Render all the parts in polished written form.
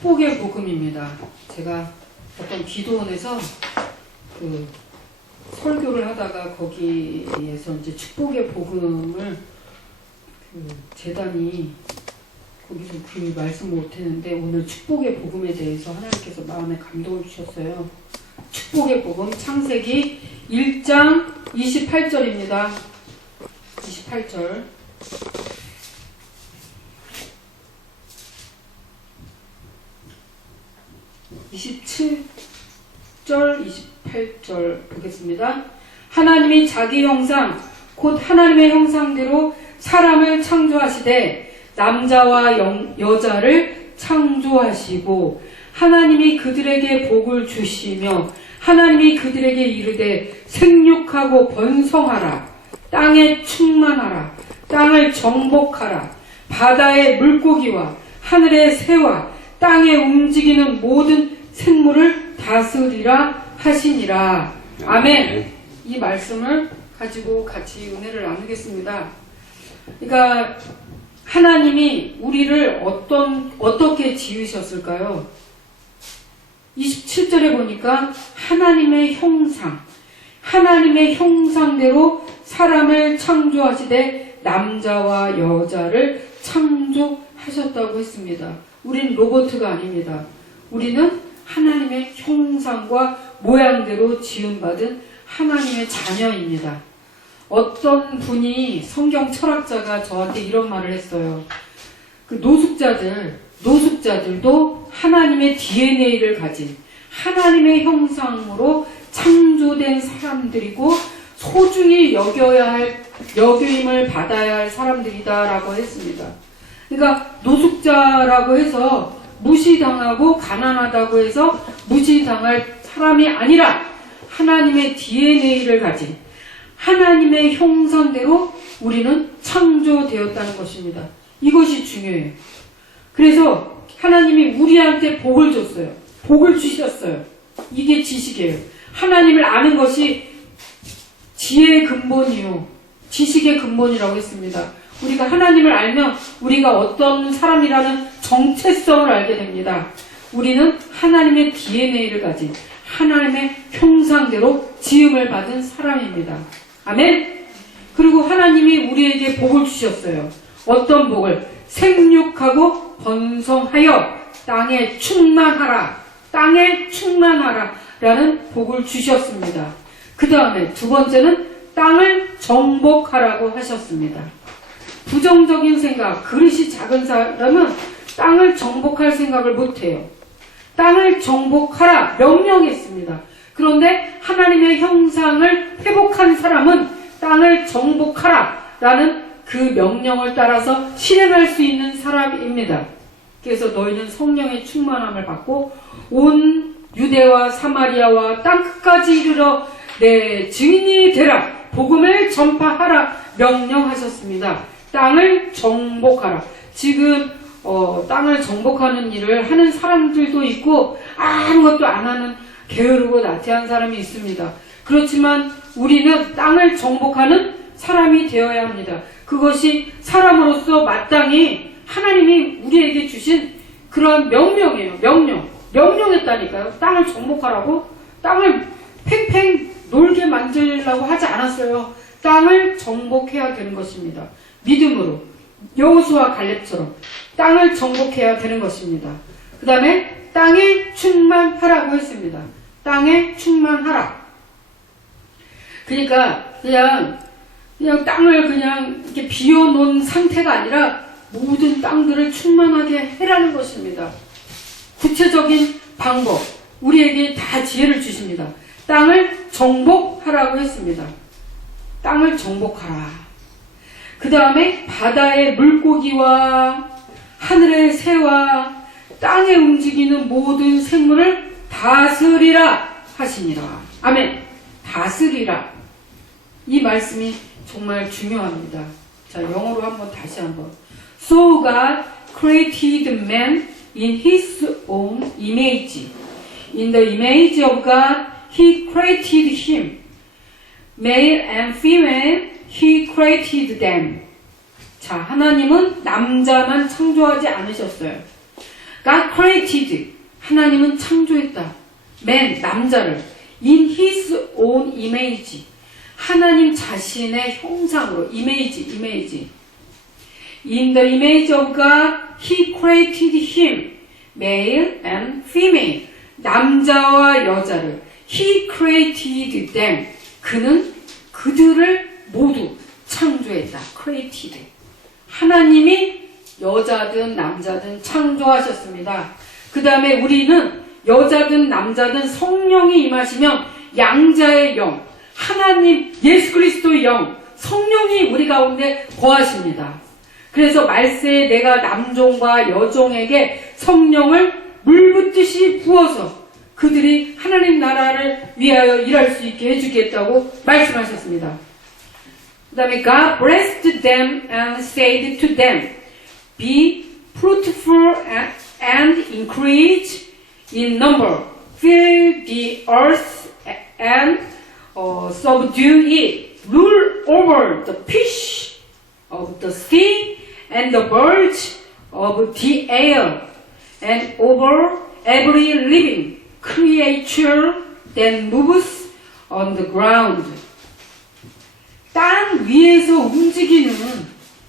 축복의 복음입니다. 제가 어떤 기도원에서 설교를 하다가 거기에서 이제 축복의 복음을 재단이 거기서 그 말씀 못했는데 오늘 축복의 복음에 대해서 하나님께서 마음에 감동을 주셨어요. 축복의 복음 창세기 1장 28절입니다. 28절 27절 28절 보겠습니다. 하나님이 자기 형상 곧 하나님의 형상대로 사람을 창조하시되 남자와 여자를 창조하시고 하나님이 그들에게 복을 주시며 하나님이 그들에게 이르되 생육하고 번성하라 땅에 충만하라 땅을 정복하라 바다의 물고기와 하늘의 새와 땅에 움직이는 모든 생물을 다스리라 하시니라. 아멘. 이 말씀을 가지고 같이 은혜를 나누겠습니다. 그러니까 하나님이 우리를 어떻게 지으셨을까요? 27절에 보니까 하나님의 형상대로 사람을 창조하시되 남자와 여자를 창조하셨다고 했습니다. 우리는 로봇가 아닙니다. 우리는 하나님의 형상과 모양대로 지음받은 하나님의 자녀입니다. 어떤 분이 성경 철학자가 저한테 이런 말을 했어요. 그 노숙자들도 하나님의 DNA를 가진 하나님의 형상으로 창조된 사람들이고 소중히 여김을 받아야 할 사람들이다라고 했습니다. 그러니까 노숙자라고 해서 무시당하고 가난하다고 해서 무시당할 사람이 아니라 하나님의 DNA를 가진 하나님의 형상대로 우리는 창조되었다는 것입니다. 이것이 중요해요. 그래서 하나님이 우리한테 복을 줬어요. 복을 주셨어요. 이게 지식이에요. 하나님을 아는 것이 지혜의 근본이요. 지식의 근본이라고 했습니다. 우리가 하나님을 알면 우리가 어떤 사람이라는 정체성을 알게 됩니다. 우리는 하나님의 DNA를 가진 하나님의 형상대로 지음을 받은 사람입니다. 아멘. 그리고 하나님이 우리에게 복을 주셨어요. 어떤 복을? 생육하고 번성하여 땅에 충만하라 라는 복을 주셨습니다. 그 다음에 두 번째는 땅을 정복하라고 하셨습니다. 부정적인 생각, 그릇이 작은 사람은 땅을 정복할 생각을 못해요. 땅을 정복하라 명령했습니다. 그런데 하나님의 형상을 회복한 사람은 땅을 정복하라 라는 그 명령을 따라서 실행할 수 있는 사람입니다. 그래서 너희는 성령의 충만함을 받고 온 유대와 사마리아와 땅끝까지 이르러 내 증인이 되라 복음을 전파하라 명령하셨습니다. 땅을 정복하라. 지금 땅을 정복하는 일을 하는 사람들도 있고 아무것도 안 하는 게으르고 나태한 사람이 있습니다. 그렇지만 우리는 땅을 정복하는 사람이 되어야 합니다. 그것이 사람으로서 마땅히 하나님이 우리에게 주신 그런 명령이에요. 명령했다니까요. 땅을 정복하라고. 땅을 팽팽 놀게 만들려고 하지 않았어요. 땅을 정복해야 되는 것입니다. 믿음으로 여호수아 갈렙처럼 땅을 정복해야 되는 것입니다. 그 다음에 땅에 충만하라고 했습니다. 땅에 충만하라. 그러니까 그냥 땅을 그냥 이렇게 비워놓은 상태가 아니라 모든 땅들을 충만하게 해라는 것입니다. 구체적인 방법, 우리에게 다 지혜를 주십니다. 땅을 정복하라고 했습니다. 땅을 정복하라. 그 다음에 바다의 물고기와 하늘의 새와 땅에 움직이는 모든 생물을 다스리라 하시니라. 아멘. 다스리라. 이 말씀이 정말 중요합니다. 자, 영어로 다시 한번. So God created man in his own image. In the image of God, he created him. Male and female, he created them. 자, 하나님은 남자만 창조하지 않으셨어요. God created. 하나님은 창조했다. man, 남자를. in his own image. 하나님 자신의 형상으로. image. In the image of God, he created him. male and female. 남자와 여자를. he created them. 그는 그들을 모두 창조했다. created. 하나님이 여자든 남자든 창조하셨습니다. 그 다음에 우리는 여자든 남자든 성령이 임하시면 양자의 영, 하나님 예수 그리스도의 영, 성령이 우리 가운데 거하십니다. 그래서 말세에 내가 남종과 여종에게 성령을 물붓듯이 부어서 그들이 하나님 나라를 위하여 일할 수 있게 해주겠다고 말씀하셨습니다. 그 다음에 God blessed them and said to them, be fruitful and increase in number, fill the earth and subdue it, rule over the fish of the sea and the birds of the air, and over every living creature that moves on the ground. 땅 위에서 움직이는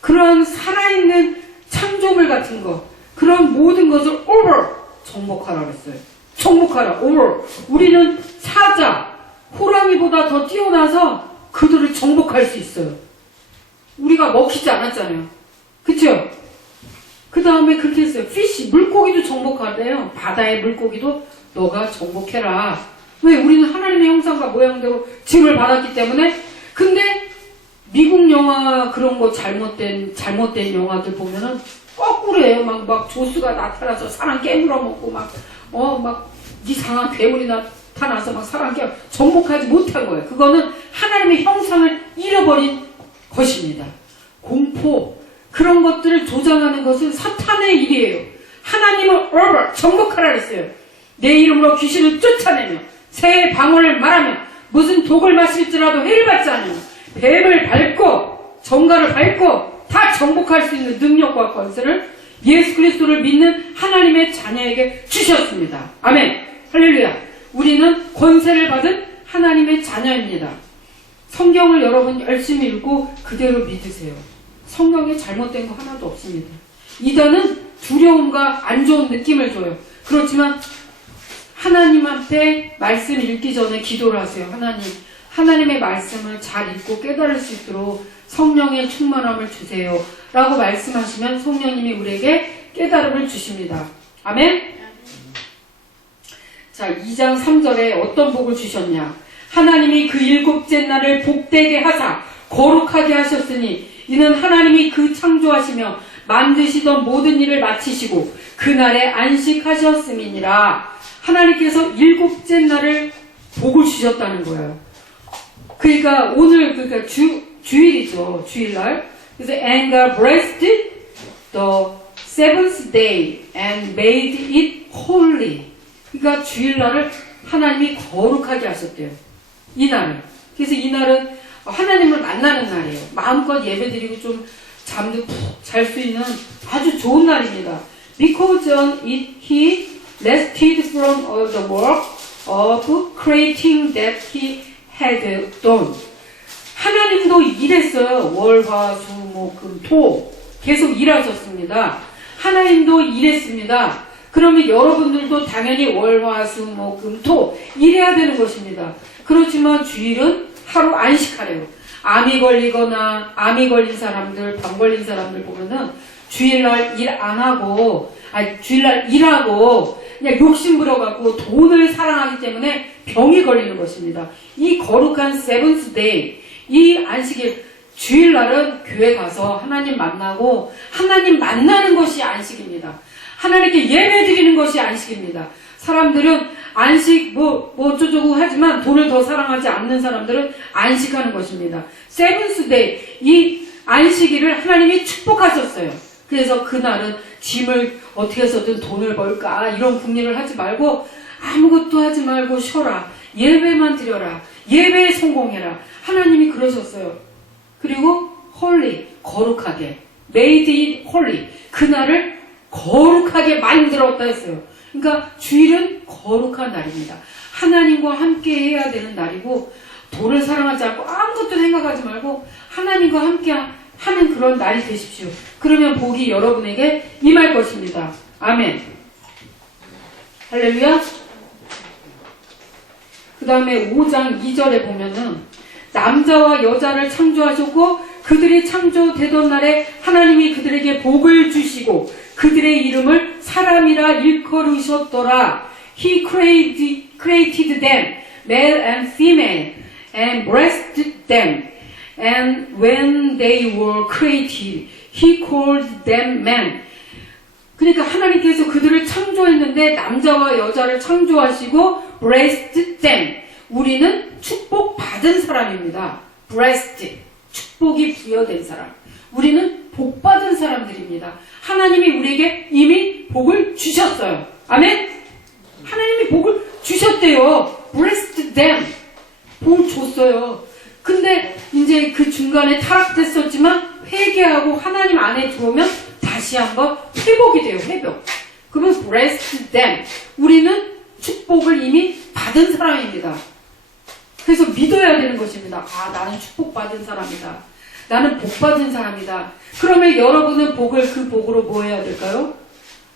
그런 살아있는 창조물 같은 것, 그런 모든 것을 over, 정복하라 그랬어요. 정복하라, over. 우리는 사자, 호랑이보다 더 뛰어나서 그들을 정복할 수 있어요. 우리가 먹히지 않았잖아요. 그쵸? 그 다음에 그렇게 했어요. fish, 물고기도 정복하래요. 바다의 물고기도 너가 정복해라. 왜? 우리는 하나님의 형상과 모양대로 지음을 받았기 때문에. 근데 미국 영화 그런 거 잘못된 영화들 보면은 거꾸로예요. 막 조수가 나타나서 사람 깨물어 먹고 막 이상한 괴물이 나타나서 막 사람 정복하지 못한 거예요. 그거는 하나님의 형상을 잃어버린 것입니다. 공포, 그런 것들을 조장하는 것은 사탄의 일이에요. 하나님은 정복하라 했어요. 내 이름으로 귀신을 쫓아내며 새의 방언을 말하며 무슨 독을 마실지라도 해를 받지 않으며 뱀을 밟고 정갈을 밟고 다 정복할 수 있는 능력과 권세를 예수 그리스도를 믿는 하나님의 자녀에게 주셨습니다. 아멘. 할렐루야. 우리는 권세를 받은 하나님의 자녀입니다. 성경을 여러분 열심히 읽고 그대로 믿으세요. 성경에 잘못된 거 하나도 없습니다. 이단은 두려움과 안 좋은 느낌을 줘요. 그렇지만 하나님한테 말씀 읽기 전에 기도를 하세요. 하나님의 말씀을 잘 읽고 깨달을 수 있도록 성령의 충만함을 주세요. 라고 말씀하시면 성령님이 우리에게 깨달음을 주십니다. 아멘? 자, 2장 3절에 어떤 복을 주셨냐? 하나님이 그 일곱째 날을 복되게 하사 거룩하게 하셨으니 이는 하나님이 그 창조하시며 만드시던 모든 일을 마치시고 그날에 안식하셨음이니라. 하나님께서 일곱째 날을 복을 주셨다는 거예요. 그러니까 오늘 주일이죠. 주일날. 그래서 and God blessed the seventh day and made it holy. 그러니까 주일날을 하나님이 거룩하게 하셨대요. 이 날을. 그래서 이 날은 하나님을 만나는 날이에요. 마음껏 예배드리고 좀 잠도 푹 잘 수 있는 아주 좋은 날입니다. Because on it he rested from all the work of creating that he had done. 하나님도 일했어요. 월, 화, 수, 목, 금, 토. 계속 일하셨습니다. 하나님도 일했습니다. 그러면 여러분들도 당연히 월, 화, 수, 목, 금, 토 일해야 되는 것입니다. 그렇지만 주일은 하루 안식하래요. 암이 걸린 사람들, 병 걸린 사람들 보면은 주일날 일 안 하고, 주일날 일하고 그냥 욕심 부려갖고 돈을 사랑하기 때문에 병이 걸리는 것입니다. 이 거룩한 세븐스 데이, 이 안식일, 주일날은 교회 가서 하나님 만나고 하나님 만나는 것이 안식입니다. 하나님께 예배 드리는 것이 안식입니다. 사람들은 안식 뭐 어쩌고 하지만 돈을 더 사랑하지 않는 사람들은 안식하는 것입니다. 세븐스 데이, 이 안식일을 하나님이 축복하셨어요. 그래서 그날은 짐을 어떻게 해서든 돈을 벌까 이런 궁리를 하지 말고 아무것도 하지 말고 쉬어라. 예배만 드려라. 예배에 성공해라. 하나님이 그러셨어요. 그리고 홀리, 거룩하게, made it holy, 그날을 거룩하게 거룩하게 만들었다 했어요. 그러니까 주일은 거룩한 날입니다. 하나님과 함께 해야 되는 날이고, 돈을 사랑하지 않고 아무것도 생각하지 말고 하나님과 함께 하는 그런 날이 되십시오. 그러면 복이 여러분에게 임할 것입니다. 아멘. 할렐루야. 그 다음에 5장 2절에 보면은 남자와 여자를 창조하셨고 그들이 창조되던 날에 하나님이 그들에게 복을 주시고 그들의 이름을 사람이라 일컬으셨더라. He created them, male and female, and blessed them. And when they were created, He called them man. 그러니까 하나님께서 그들을 창조했는데 남자와 여자를 창조하시고 blessed them. 우리는 축복받은 사람입니다. blessed. 축복이 부여된 사람. 우리는 복받은 사람들입니다. 하나님이 우리에게 이미 복을 주셨어요. 아멘? 하나님이 복을 주셨대요. blessed them. 복을 줬어요. 근데 이제 그 중간에 타락됐었지만 회개하고 하나님 안에 들어오면 다시 한번 회복이 돼요. 회복. 그러면 blessed them. 우리는 축복을 이미 받은 사람입니다. 그래서 믿어야 되는 것입니다. 아, 나는 축복받은 사람이다. 나는 복받은 사람이다. 그러면 여러분은 그 복으로 뭐 해야 될까요?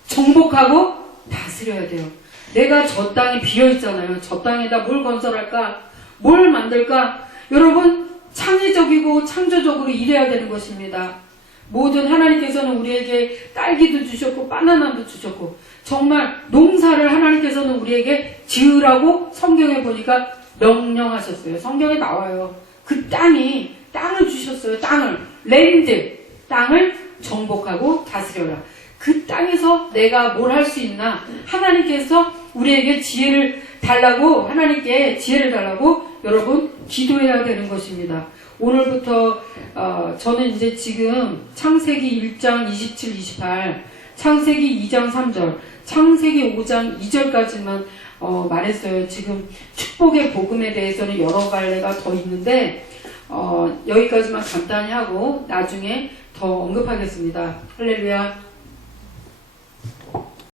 정복하고 다스려야 돼요. 내가 저 땅이 비어있잖아요. 저 땅에다 뭘 건설할까? 뭘 만들까? 여러분, 창의적이고 창조적으로 일해야 되는 것입니다. 모든 하나님께서는 우리에게 딸기도 주셨고 바나나도 주셨고 정말 농사를 하나님께서는 우리에게 지으라고 성경에 보니까 명령하셨어요. 성경에 나와요. 그 땅을 주셨어요. 랜드, 땅을 정복하고 다스려라. 그 땅에서 내가 뭘 할 수 있나? 하나님께서 우리에게 지혜를 달라고, 하나님께 지혜를 달라고 여러분 기도해야 되는 것입니다. 오늘부터 저는 이제 지금 창세기 1장 27, 28, 창세기 2장 3절, 창세기 5장 2절까지만 말했어요. 지금 축복의 복음에 대해서는 여러 갈래가 더 있는데 여기까지만 간단히 하고 나중에 더 언급하겠습니다. 할렐루야.